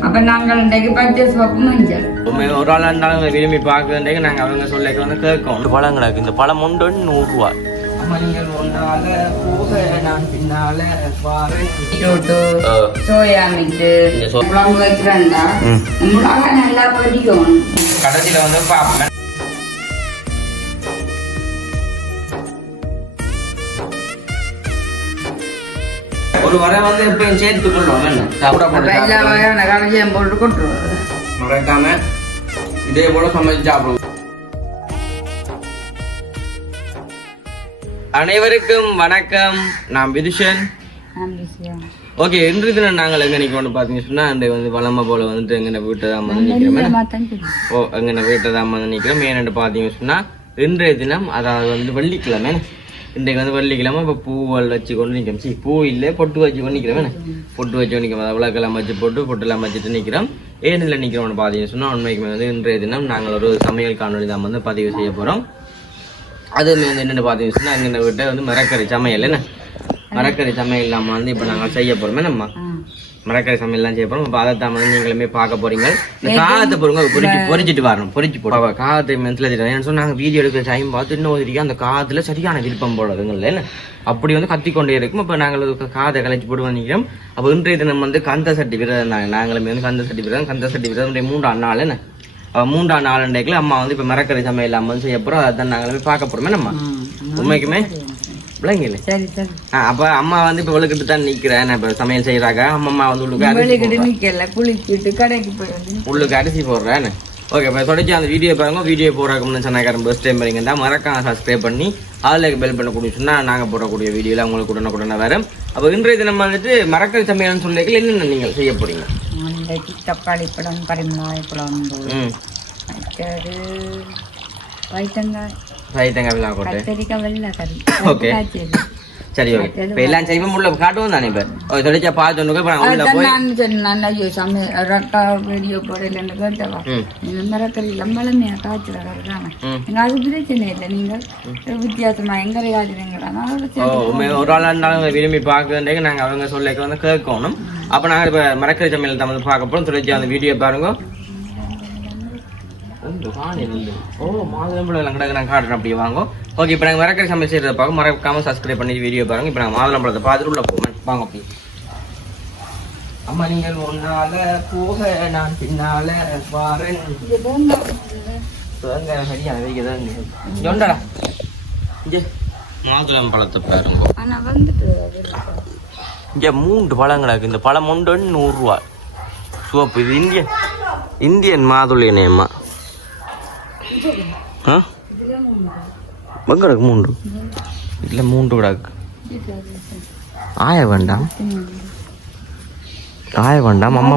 அப்ப நாங்கள் இன்றைக்கு பச்சை சிவப்பு மஞ்சள் ஒரு ஆள் இருந்தாலும் விரும்பி பார்க்குறதுக்கு நாங்கள் அவங்க சொல்ல வந்து கேட்கும். கிடக்கு இந்த பழம் ஒன்று நூறுரூவா மஞ்சள் ஒன்றால போக நான் பின்னால. சோயா மீட்டு இந்த சோ- குழம்பு. மிளகா நல்லா பொரிக்கணும் கடைசியில் வந்து பார்ப்பேன் ஒரு வரை வந்து எப்பயும் சேர்த்து கொள்வோம் என்ன? சாப்பிட போட்டு போட்டு மறக்காம இதே போல சமைச்சு சாப்பிடுவோம். அனைவருக்கும் வணக்கம். நான் விதுஷன். ஓகே இன்று தினம் நாங்கள் எங்க நிற்கணும் பார்த்தீங்க சொன்னா அன்றைய வந்து வளமை போல வந்துட்டு எங்க வீட்டை தான் வந்து நிற்கிறோம் ஓ எங்க வீட்டை தான் வந்து நிற்கிறோம் ஏன்னு பார்த்தீங்க சொன்னா இன்றைய தினம் அதாவது வந்து வெள்ளிக்கிழமை இன்றைக்கு வந்து வெள்ளிக்கிழமை இப்போ பூவல் வச்சு கொண்டு நிற்கிறோம் சி பூ இல்லை பொட்டு வச்சு கொண்டு நிற்கிறோம் பொட்டு வச்சு நிற்கிறோம் அதாவது விளக்கெல்லாம் வச்சு போட்டு பொட்டுலாம் வச்சுட்டு நிற்கிறோம் ஏன் இல்லை நிற்கிறோம்னு பார்த்தீங்க சொன்னால் உண்மைக்குமே வந்து இன்றைய தினம் நாங்கள் ஒரு சமையல் காணொலி தான் வந்து பதிவு செய்ய போகிறோம் அது வந்து என்னென்னு பார்த்தீங்க சொன்னால் எங்கள் வீட்டை வந்து மரக்கறி சமையல் என்ன? மரக்கறி சமையல் நம்ம வந்து இப்போ நாங்கள் செய்ய போகிறோமே நம்ம மரக்கறி சமையல்லாம் செய்ய போகிறோம் இப்போ அதை தான் நீங்களுமே பார்க்க போறீங்க. இந்த காகத்தை பொறுங்க பொறிச்சு பொறிச்சிட்டு வரணும் பொறிச்சு போடுவோம் காகத்தை மென்சில் ஏன்னு சொன்னா நாங்கள் வீடியோ எடுக்கிற டைம் பார்த்து இன்னும் ஒதுக்கி அந்த காகத்தில் சரியான விருப்பம் போடுறதுங்கள என்ன அப்படி வந்து கத்திக்கொண்டே இருக்கும். இப்போ நாங்கள் காதை கலைச்சு போட்டு வந்திருக்கிறோம் அப்போ இன்றைய தினம் வந்து கந்த சட்டி விரதம் நாங்கள் நாங்களுமே வந்து கந்த சட்டி விரதம் கந்த சட்டி விரதம் மூன்றாம் நாள் என்ன? மூன்றாம் நாலண்டைக்குள்ள அம்மா வந்து இப்போ மரக்கறி சமையல் அம்மா வந்து செய்ய போகிறோம் அதான் நாங்களுமே பார்க்க போகிறோமே நம்ம உண்மைக்குமே? விளங்கில சரி சரி. அப்போ அம்மா வந்து இப்போ விளக்கிட்டு தான் நிற்கிறேன் நான் இப்போ சமையல் செய்கிறாங்க அம்மா வந்து உள்ளுக்கு நிக்கல. குளிச்சுட்டு கடைக்கு போயிருந்து உள்ளுக்கு அரிசி போடுறேன். ஓகே இப்போ தொடர்ச்சி அந்த வீடியோ பாருங்க. வீடியோ போடுறதுக்கு முன்னாடி சொன்னாக்காரன் ஃபஸ்ட் டைம் வரீங்கன்னா மறக்காம சப்ஸ்கிரைப் பண்ணி அதில் பெல் பண்ண கூடிய சொன்னால் நாங்கள் போடக்கூடிய வீடியோவில் உங்களுக்கு உடனே உடனே வரும். அப்போ இன்றைய தினம் வந்துட்டு மரக்கறி சமையல்னு சொல்லிக்கல என்னென்ன நீங்கள் செய்ய போறீங்க? தக்காளி பழம் வைத்தங்காய். சைத்தங்காய்லாம் போட்டு கத்திரிக்காய் வெள்ளை கறி Okay. காய்ச்சல். சரி ஓகே இப்போ எல்லாம் செய்வோம் உள்ள காட்டுவோம் தானே இப்போ ஓ தொலைச்சா பார்த்து இப்போ நான் உள்ள அதான் போய் நான் சொன்னேன் ஐயோ சமை ரக்கா வீடியோ போடலன்னு கேட்டவா ம் நீங்க மரக்கறி லம்பளமையா காய்ச்சல கறக்காம ம். நீங்க அது பிரச்சனை இல்லை நீங்கள் வித்தியாசமா எங்க காய்ச்சறீங்களா ஓ உண்மை ஒரு ஆளாக இருந்தாலும் விரும்பி பார்க்குறதுக்கு நாங்கள் அவங்க சொல்லிக்க வந்து கேட்கணும் அப்போ நாங்கள் இப்போ மரக்கறி சமையல் வந்து பார்க்க போகிறோம் அந்த வீடியோ பாருங்க ஓ மாதுளம்பழம் கிடக்கு நான் காட்டுறேன் அப்படியே வாங்க. ஓகே இப்போ நாங்கள் மரக்கறி சமையல் செய்கிறத பார்க்க மறக்காம சப்ஸ்கிரைப் பண்ணி வீடியோ பாருங்க. இப்போ நாங்கள் மாதுளம்பழத்தை பார்த்துட்டு உள்ள போவோம். வாங்க அப்படி அம்மா நீங்கள் போக நான் பின்னால வாரேன். சரியான வைக்கதான் சொண்டடா இங்கே மாதுளம் பழத்தை பாருங்க. இங்கே மூன்று பழம் கிடக்கு. இந்த பழம் ஒன்று நூறுரூவா சோப்பு இது இந்தியன் இந்தியன் மாதுளை நேமா ஆ? எங்க கிடக்கு மூன்று. இல்லை மூன்று கிடக்கு ஆய வேண்டாம். ஆய வேண்டாம் அம்மா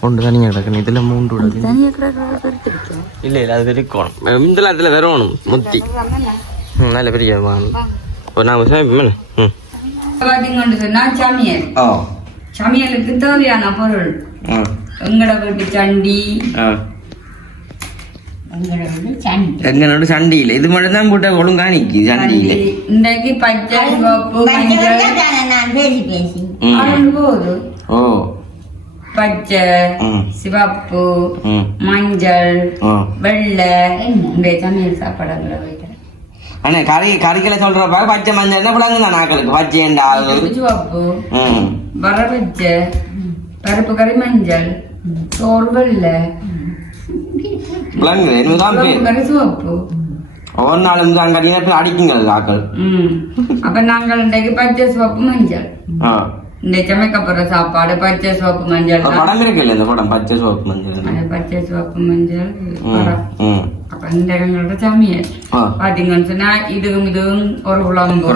ஒன்று தனியாக கிடக்கு இதில் மூன்று கிடக்கு இல்லை இல்லை அது வெறிக்கணும். இதில் வரணும் முத்தி. ம் நல்ல பெரிய ஒரு நாங்கள் சமைப்போம் ம் பாத்தீங்கன்னு சொன்னா சமையல் ஓ சமையலுக்கு தேவையான பொருள். ஆ. எங்கட வீட்டு சண்டி ஆ எங்கட வீட்டு சண்டி எங்களோட சண்டியில். இது மட்டும் தான் போட்ட ஒழுங்கா நிற்கி சண்டியில். இன்றைக்கு பச்சை சிவப்பு ஓ. பச்சை சிவப்பு மஞ்சள் வெள்ளை. இந்த சமையல் வைக்கிறேன். அண்ணே கறி கறிக்கல சொல்றப்ப பச்சை மஞ்சள் என்ன விளங்கு நாக்களுக்கு சிவப்பு. பச்சை பருப்பு கறி மஞ்சள். சோறு வெள்ளை. விளங்கு என்னதான் சிவப்பு பேர். சிவப்பு ஒவ்வொரு நாளும் தான் கறி நேரத்தில் அடிக்குங்கள் ஆக்கள் அப்ப நாங்கள் இன்றைக்கு பச்சை சிவப்பு மஞ்சள். ஆ. இந்த சமைக்க போற சாப்பாடு பச்சை சிவப்பு மஞ்சள். படம் இருக்குல்ல இந்த படம் பச்சை சோப்பு மஞ்சள் பச்சை சிவப்பு மஞ்சள் அப்ப இந்த எங்களோட சமையல். ஆ. பாத்தீங்கன்னு சொன்னா இதுவும் இதுவும் ஒரு குழம்பு.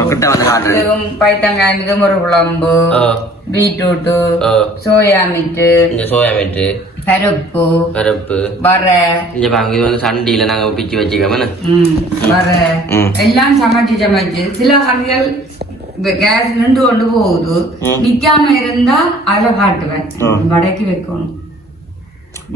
இதுவும் பைத்தங்காய் இதுவும் ஒரு பீட்ரூட்டு. சோயா மீட்டு. இந்த சோயா மீட்டு. பருப்பு. பருப்பு. வர இங்க பாருங்க இது வந்து சண்டியில நாங்க பிச்சு வச்சுக்கோமே வர. எல்லாம் சமைச்சு சமைச்சு. சில கறிகள் கேஸ் நின்று கொண்டு போகுது. நிக்காம இருந்தா அதுல காட்டுவேன். வடக்கி வைக்கணும்.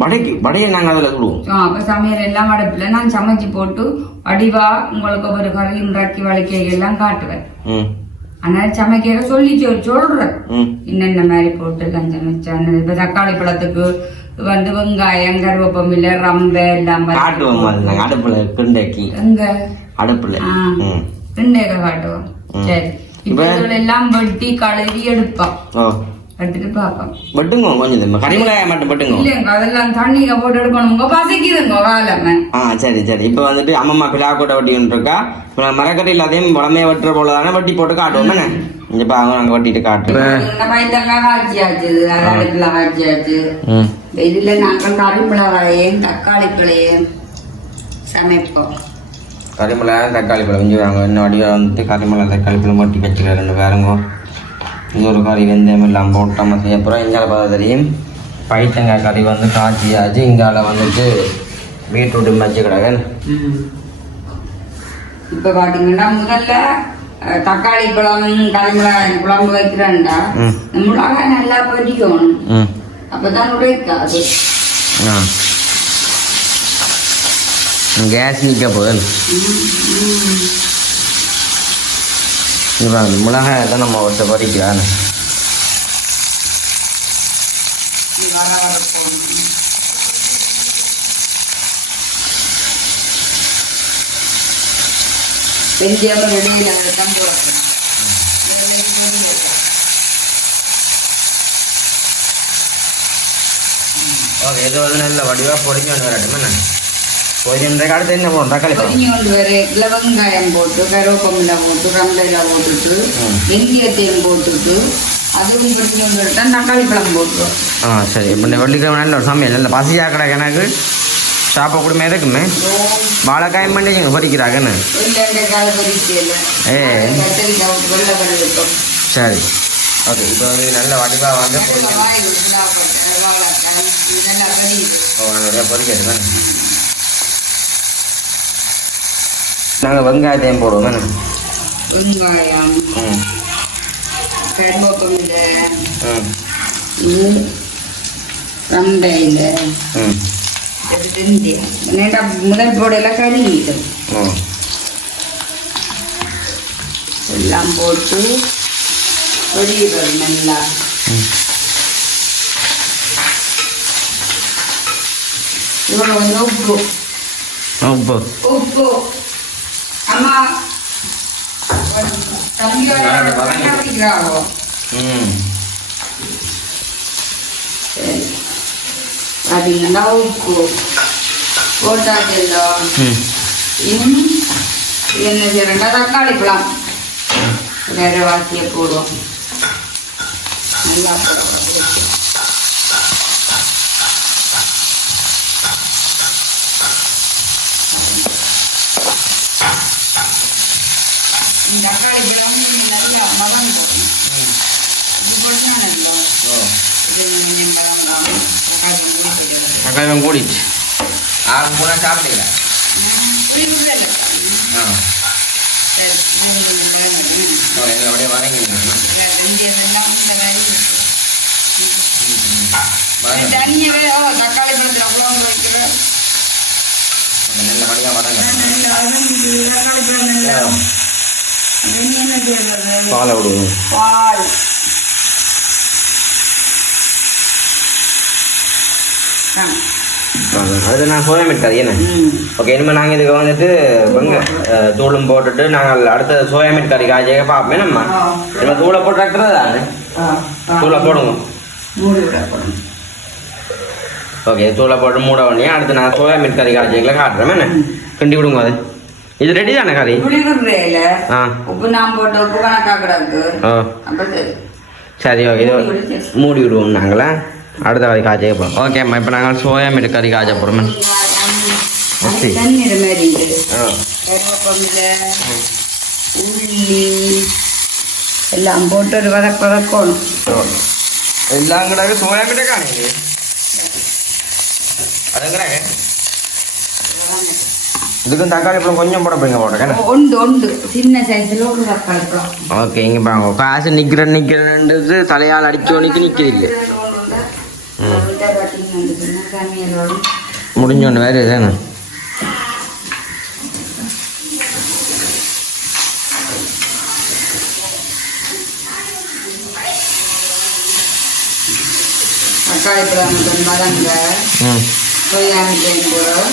வடைக்கு வடையை நாங்க அதுல சுடுவோம். ஸோ அப்ப சமையல் எல்லாம் அடுப்புல நான் சமைச்சு போட்டு வடிவா உங்களுக்கு ஒரு கறி இன்றைக்கு வலிக்கை எல்லாம் காட்டுவேன். ம். ஆனா சமைக்கிற சொல்லி சொல் சொல்றேன். என்னென்ன மாதிரி போட்டு எல்லாம் சமைச்சான்னு இப்ப தக்காளி பழத்துக்கு வந்து வெங்காயம் கருவேப்பமில்லை ரம்ப எல்லாம் காட்டுவோம் அடுப்பில் கிண்டக்கி. எங்க? அடுப்பில். ரெண்டேக காட்டுவோம். சரி. இப்ப எல்லாம் வெட்டி கழுவி எடுப்போம். ஓ. எடுத்துட்டு பார்ப்போம். பட்டுங்க கொஞ்சம் கறிமிளகாய மட்டும் பட்டுங்க இல்லைங்க அதெல்லாம் தண்ணிக்க போட்டு எடுக்கணுங்க பசிக்குதுங்க வாழமை ஆ சரி சரி. இப்போ வந்துட்டு அம்மம்மா பிலா கூட்ட வட்டின்னு இருக்கா. மரக்கட்டையில் அதையும் வளமையை வெட்டுற போல தானே வட்டி போட்டு காட்டுவோம். என்ன? இங்கே பாங்க நாங்கள் வட்டிட்டு காட்டுறோம் இந்த பைத்தங்காய் காய்ச்சியாச்சு அது அடுப்புல காய்ச்சியாச்சு. ம். இதுல நாங்கள் கறிமிளகாயும் தக்காளி பிள்ளையும் சமைப்போம். கறிமிளகாய் தக்காளி பழம் இஞ்சி வாங்க. இன்னும் வடிவாக வந்துட்டு கறிமிளகாய் தக்காளி பழம் வட்டி வச்சுக்கலாம் ரெண்டு பேருங்க. இன்னொரு கறி வெந்தயம் எல்லாம் போட்டோம் அப்புறம் இங்கால பதத்தையும் பைத்தங்காய் கறி வந்து காய்ச்சியாச்சு இங்கால வந்துட்டு பீட்ரூட் மஞ்சள் கிடக்கு இப்ப பாத்தீங்கன்னா முதல்ல தக்காளி பழம் கறிமிளகாய் குழம்பு வைக்கிறேன்டா. மிளகாய் நல்லா பொரிக்கணும் அப்பதான் உரைக்காது ஆ. கேஸ் நிற்க அந்த மிளகாய் தான் நம்ம ஒருத்த பறிக்கிறான். வெந்தியம் வெளியில தான் போடுறேன் ஓகே இது வந்து நல்ல வடிவாக பொறிஞ்சு வந்து வரட்டும் என்ன பொறிஞ்ச அடுத்து என்ன போகும் தக்காளி பொரிஞ்சு கொண்டு வர இதுல வெங்காயம் போட்டு கருவேப்பமில்லை போட்டு ரம்பையில போட்டுட்டு. வெந்தயத்தையும் போட்டுட்டு அதுவும் பொரிஞ்சு கொண்டு வரட்டா தக்காளி பழம் போட்டுருவோம் ஆ சரி இப்போ இந்த வெள்ளிக்கிழமை நல்ல ஒரு சமையல் நல்ல பசியாக கிடக்கு எனக்கு சாப்பிட கூட இருக்குமே வாழைக்காயம் பண்ணிங்க பறிக்கிறாங்கன்னு ஏ. பண்ணி சரி ஓகே இப்போ வந்து நல்ல வடிவாக வந்து நல்லா நிறையா பொறிக்கிறது நாங்கள் வெங்காயத்தையும் போடுவோம் வெங்காயம் கருவேப்பமில்லை வெந்தயம் என்னடா முதல் போடையில கறியிட்டு ஓ எல்லாம் போட்டு பொரியிறது நல்லா. ம் இவங்க வந்து உப்பு. உப்பு. உப்பு. அம்மா தம்பியோட குடிக்கிறாவோ ம். சரி. பார்த்தீங்கன்னா உப்பு? போட்டாச்சല്ലോ ம். இன்னும் என்ன செய்யறா தக்காளி பழம். வேற வாசிய போடுவோம். நல்லா போடுவோம். தக்காளி பழம் நல்லா மரம் போடும் இது போட்டுனா வெங்காயம் கூடிச்சு ஆறு கூட சாப்பிட்டீங்களா அப்படியே வதங்கிங்க தக்காளி பழத்தில் அவ்வளோ வைக்கிறேன் வதங்க. தக்காளி பழம் பாலை விடுவோம். பால். அது நான் சோயா மீட் கறி என்ன. ஓகே இனிமேல் நாங்கள் இதுக்கு வந்துட்டு வெங்க தூளும் போட்டுட்டு நாங்கள் அடுத்த சோயா மீட் கறி காய்ச்சக பார்ப்போமே நம்ம. நம்ம தூளை போட்டு தானே. தூளை போடுங்க ஓகே தூளை போட்டு மூட உடனே அடுத்து நான் சோயா மீட் கறி காய்ச்சல காட்டுறேன். என்ன? கிண்டி விடுங்க அது. இது ரெடி தானே கறி? புளிகுறையில ஆ. உப்பு நான் போட்ட உப்பு கணக்கா கிடக்கு. சரி. ஓகே இது மூடி விடு. மூடி விடுவோம் நாங்களா. அடுத்த கறி காய்ச்சக போகிறோம் ஓகேம்மா இப்போ நாங்கள் சோயா மீட் கறி காய்ச்ச போகிறோம் ஓகே. உள்ளி எல்லாம் போட்டு ஒரு வதக்க வதக்கணும். எல்லாம் கிடக்கு சோயா மீட்டே காணுங்க அதுங்கிறாங்க இதுக்கும் தக்காளி பழம் கொஞ்சம் போட போய் உண்டு உண்டு. ஒன்று சின்ன சைஸில் ஒரு தக்காளி பழம். ஓகே இங்கே பாருங்க. காசு நிற்கிற நிற்கிறன்றது தலையால் அடிச்சோனுக்கு நிற்கிறது முடிஞ்சோன்னு வேறு இதானே தக்காளி பழம் மரங்க கொய்யா மீன் போகிறோம்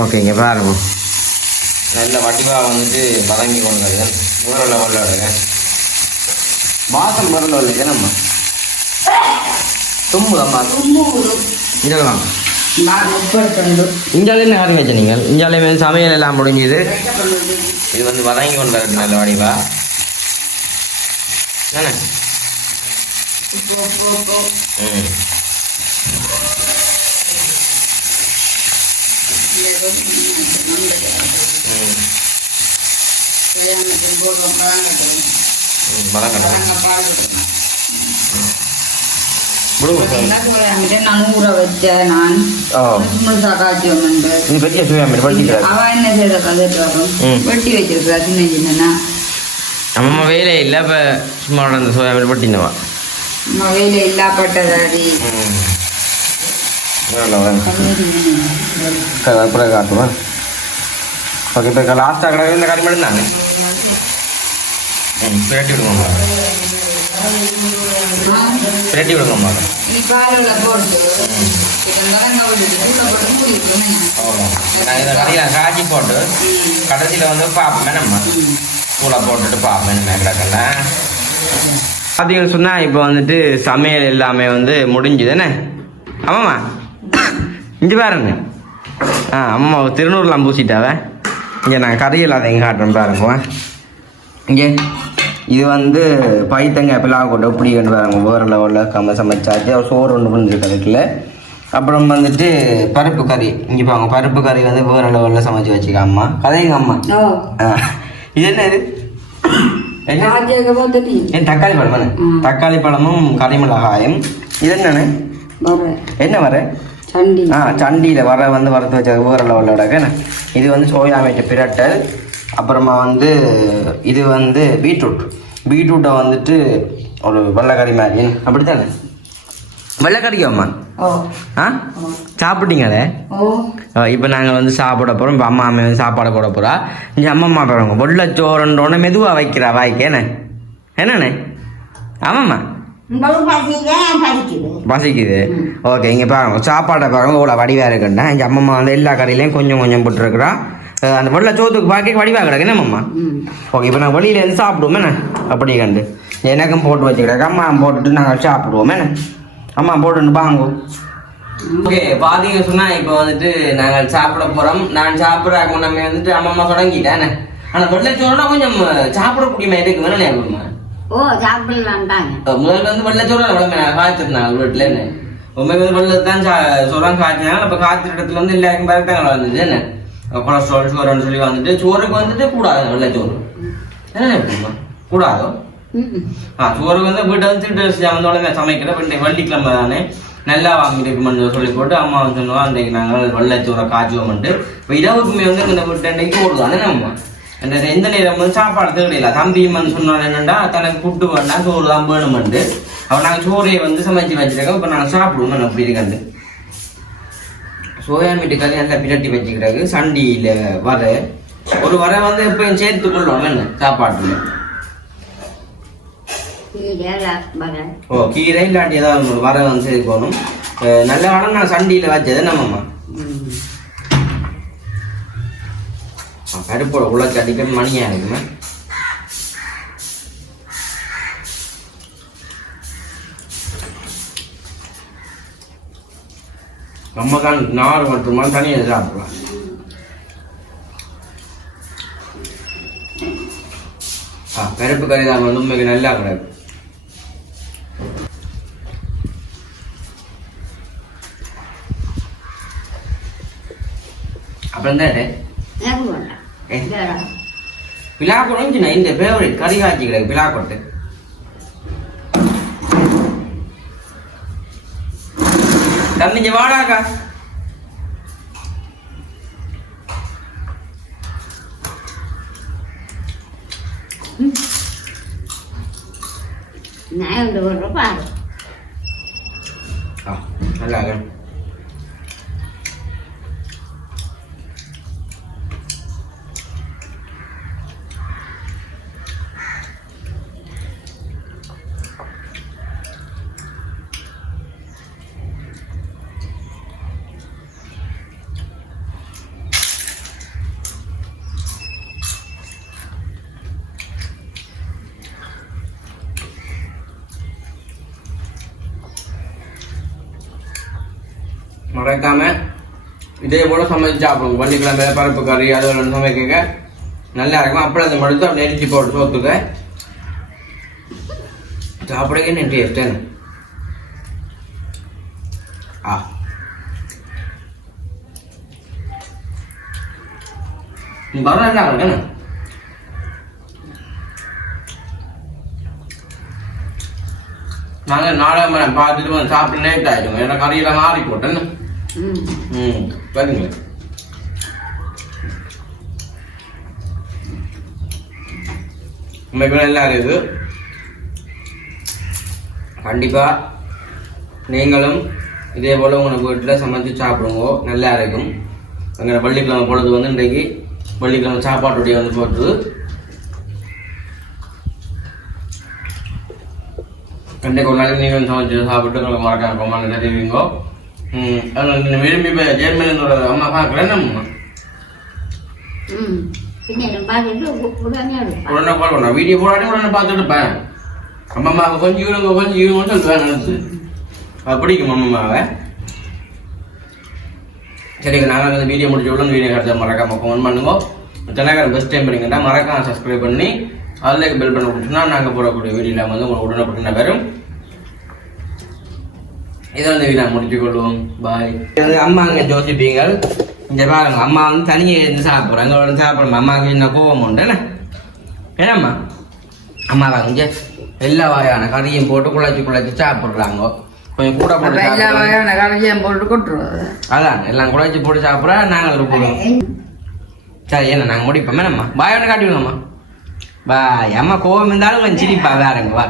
ஓகேங்க பாருங்க. நல்ல வடிவாக வந்துட்டு வதங்கி கொண்டு வருது ஊற லெவலில் விடுங்க வாசல் மரம் இல்லைங்க நம்ம இங்கெல்லாம். உப்படுத்தண்டு இஞ்சாலே என்ன காரணம் வச்சு நீங்கள் இஞ்சாலே சமையல் எல்லாம் முடிஞ்சுது. இது வந்து வதங்கி கொண்டு வரது நல்ல வடிவா. தானே வெட்டி வச்சிருக்கா சின்ன சின்னனா நம்ம வேலை இல்லை இப்போ சும்மா அந்த சுயாமி பட்டினவா மொபைல் இல்லாப்பட்டதாதி இல்லாப்பட்டதாடி ஓகே லாஸ்ட்டாக கடை இந்த கறி மட்டும் தானே ம் பிரட்டி விடுவோம் பிரட்டி போட்டு நான் காய்ச்சி போட்டு கடைசியில் வந்து பாப்பேன் நம்ம தூளை போட்டுட்டு பார்ப்பேன் கிடக்கல பார்த்தீங்கன்னு சொன்னால் இப்போ வந்துட்டு சமையல் எல்லாமே வந்து முடிஞ்சுதானே ஆமாம்மா. இங்கே பாருங்க. ஆ அம்மா திருநூறுலாம் பூசிட்டாவே. இங்கே நான் கறியில் அதை எங்கே காட்டுறேன் பாருங்க இங்கே. இது வந்து பைத்தங்க பிளாக் கொண்டு இப்படி கண்டு பாருங்க வேறு லெவலில் கம்ம சமைச்சாச்சு அவர் சோறு ஒன்று பண்ணிருக்கு அதுக்குள்ள. அப்புறம் வந்துட்டு பருப்பு கறி. இங்கே பாருங்க பருப்பு கறி வந்து வேறு லெவலில் சமைச்சு வச்சுக்க அம்மா. கதைங்க அம்மா. இது என்ன இது தக்காளி பழம் தானே. தக்காளி பழமும் கறி மிளகாயும் இது வர. என்ன வர? சண்டி. ஆ சண்டியில் வர வந்து வறுத்து வச்சது ஊற லெவலோட இது வந்து சோயா மீட்டு பிரட்டல். அப்புறமா வந்து இது வந்து பீட்ரூட். பீட்ரூட்டை வந்துட்டு ஒரு வெள்ளைக்கறி மாதிரி. அப்படித்தானே? வெள்ளைக்கறிக்கு அம்மா ஆ? சாப்பிட்டீங்களே? இப்போ நாங்கள் வந்து சாப்பிட போகிறோம் இப்போ அம்மா அம்மா சாப்பாடு போட போகிறா இங்கே அம்மா அம்மா போகிறவங்க வெள்ளச்சோறுன்றோடனே மெதுவாக வைக்கிறா வாய்க்கு. என்ன? என்னண்ணே? ஆமாம்மா. பசிக்குது? ஓகே இங்கே பாருங்க. சாப்பாடை பாருங்க. இவ்வளோ வடிவாக இருக்குண்டா எங்கள் அம்மம்மா வந்து எல்லா கறியிலையும் கொஞ்சம் கொஞ்சம் போட்டுருக்குறா. அந்த வெள்ளை சோத்துக்கு பார்க்க வடிவாக கிடக்கு என்னம்மா ஓகே இப்போ நான் வெளியிலேருந்து சாப்பிடுவோம். என்ன? அப்படி கண்டு. எனக்கும் போட்டு வச்சுக்கிறேன். அம்மா போட்டுட்டு நாங்கள் சாப்பிடுவோம். என்ன? அம்மா போட்டுன்னு வாங்குவோம் ஓகே பாத்தீங்க சொன்னா இப்போ வந்துட்டு நாங்கள் சாப்பிட போறோம். நான் சாப்பிட்ற நம்ம வந்துட்டு அம்மா தொடங்கிட்டேன் ஆனா வெள்ளச்சோறுனா கொஞ்சம் சாப்பிடக்கூடிய மாதிரி இருக்கு வேணும் ஞாபகமா ஓ சாப்பிடலான்ட்டாங்க முதல்ல வந்து வெள்ளச்சோறு வளமே காய்ச்சிருந்தாங்க வீட்டுல என்ன? உண்மைக்கு வந்து வெள்ளத்தான் சோறம் காய்ச்சினாங்க அப்ப காய்ச்சிற இடத்துல வந்து எல்லாருக்கும் பரத்தாங்க வந்துச்சு என்ன? கொலஸ்ட்ரால் சோறுன்னு சொல்லி வந்துட்டு சோறுக்கு வந்துட்டு கூடாது வெள்ளச்சோறு என்ன? கூடாதோ? சோறு வந்து வீட்டை வந்து திருட்டு வந்தோடனே சமைக்கிற இப்போ இன்றைக்கு வெள்ளிக்கிழமை தானே நல்லா வாங்கிருக்குமென்னு சொல்லி போட்டு அம்மா வந்து சொன்னோம் அன்றைக்கு நாங்கள் வெள்ளச்சோறை காய்ச்சுவோம்ட்டு இப்போ இரவுக்குமே வந்து இந்த விட்டு அன்றைக்கு ஓடுதானே நம்ம. அந்த எந்த நேரம் வந்து சாப்பாடு தேவையில்ல. தம்பியும் வந்து சொன்னாலும் என்னன்னா தனக்கு புட்டு வேண்டாம் சோறு தான் வேணுமெண்டு. அவன் நாங்கள் சோறையை வந்து சமைச்சு வச்சிருக்கோம். இப்போ நாங்கள் சாப்பிடுவோம். அப்படி இருக்காது சோயா மீட்டு கறி நல்லா பிரட்டி வச்சுக்கிறாரு சண்டியில் வர ஒரு வர வந்து எப்பயும் சேர்த்து கொள்ளுவாங்க என்ன? சாப்பாட்டுல. ஓ கீரை இல்லாட்டி ஏதாவது வர வந்து அஹ் நல்ல வடம் நான் சண்டியில் வச்சது நம்மம்மா கருப்போட உள்ள கட்டிக்க மணியா இருக்குமே நம்ம தான் நார் மட்டுமா தனியாக சாப்பிடலாம் ஆ கருப்பு கறி தான் உண்மைக்கு நல்லா கிடக்கு. வேற பிலாக்கொட்டு நான் இந்த ஃபேவரட் கறி காய்ச்சி கிடக்கு பிலாக்கொட்டு தம்பிஞ்ச வாடாக்கா நான் பாரு நல்லா மறக்காம இதே போல சமைச்சு சாப்பிடுங்க. வெள்ளிக்கிழமை பருப்பு கறி அது ஒன்று சமைக்கங்க. நல்லா இருக்கும். அப்புறம் அதை மடுத்து அப்படி நெரிச்சி போட்டு சோத்துக்க சாப்பிடுங்க நன்றி எஸ்டன் ஆ. பரவாயில்ல நாங்கள் நாலாம் மரம் பார்த்துட்டு வந்து சாப்பிட்டு லேட் ஆயிடும் ஏன்னா கறியெல்லாம் மாறி போட்டேன்னு ம் ம் உண்மைக்குள்ள நல்லா இருக்குது கண்டிப்பாக நீங்களும் இதே போல் உங்களுக்கு வீட்டில் சமைச்சு சாப்பிடுங்க. நல்லா இருக்கும். எங்களை பள்ளிக்கிழமை பொழுது வந்து இன்றைக்கு பள்ளிக்கிழமை சாப்பாட்டுடைய வந்து போட்டு கண்டிப்பாக ஒரு நாளைக்கு நீங்களும் சமைச்சு சாப்பிட்டு உங்களுக்கு மறக்காம கொமான்னு தெரிவிங்கோ ம் விரும்பி ஜெர்மனியோட அம்மா பார்க்குறேன் நம்ம ம் பின்ன பார்த்துட்டு உ- உடனே உடனே கால் பண்ணுறேன் வீடியோ போடாட்டி உடனே பார்த்துட்டு இருப்பேன் அம்மம்மாவை கொஞ்சம் இவங்க கொஞ்சம் இவங்க சொல்லுவேன் நினச்சி அது பிடிக்கும் அம்மம்மாவை. சரிங்க நாங்கள் அந்த வீடியோ முடிச்சு உள்ள வீடியோ கிடைச்சா மறக்காம ஃபோன் பண்ணுங்க. தினகரன் பெஸ்ட் டைம் பண்ணிங்கன்னா மறக்காம சப்ஸ்கிரைப் பண்ணி அதில் பெல் பண்ண கொடுத்துனா நாங்கள் போடக்கூடிய வீடியோவில் வந்து உங்களுக்கு உடனே வரும். இதை வந்து வீடியோ முடிச்சு கொள்வோம். பாய் அம்மா அங்கே ஜோசிப்பீங்க இங்க பாருங்க அம்மா வந்து தனியே இருந்து சாப்பிட்றோம் அங்கே வந்து சாப்பிட்றோம் அம்மாவுக்கு என்ன கோவம் உண்டு என்ன? ஏனம்மா அம்மா? வாங்க இங்க எல்லா வகையான கறியும் போட்டு குழச்சி குழச்சி சாப்பிட்றாங்க. கொஞ்சம் கூட போட்டு எல்லா. வகையான கரையும் போட்டு கொட்டுருவோம் அதான் எல்லாம் குழச்சி போட்டு சாப்பிட்றா நாங்கள் இருப்போம் சரி என்ன நாங்கள் முடிப்போம் என்னம்மா? பாய் ஒன்று காட்டிவிடுங்கம்மா பாய் அம்மா கோவம் இருந்தாலும் கொஞ்சம் சிரிப்பா வேறங்க வா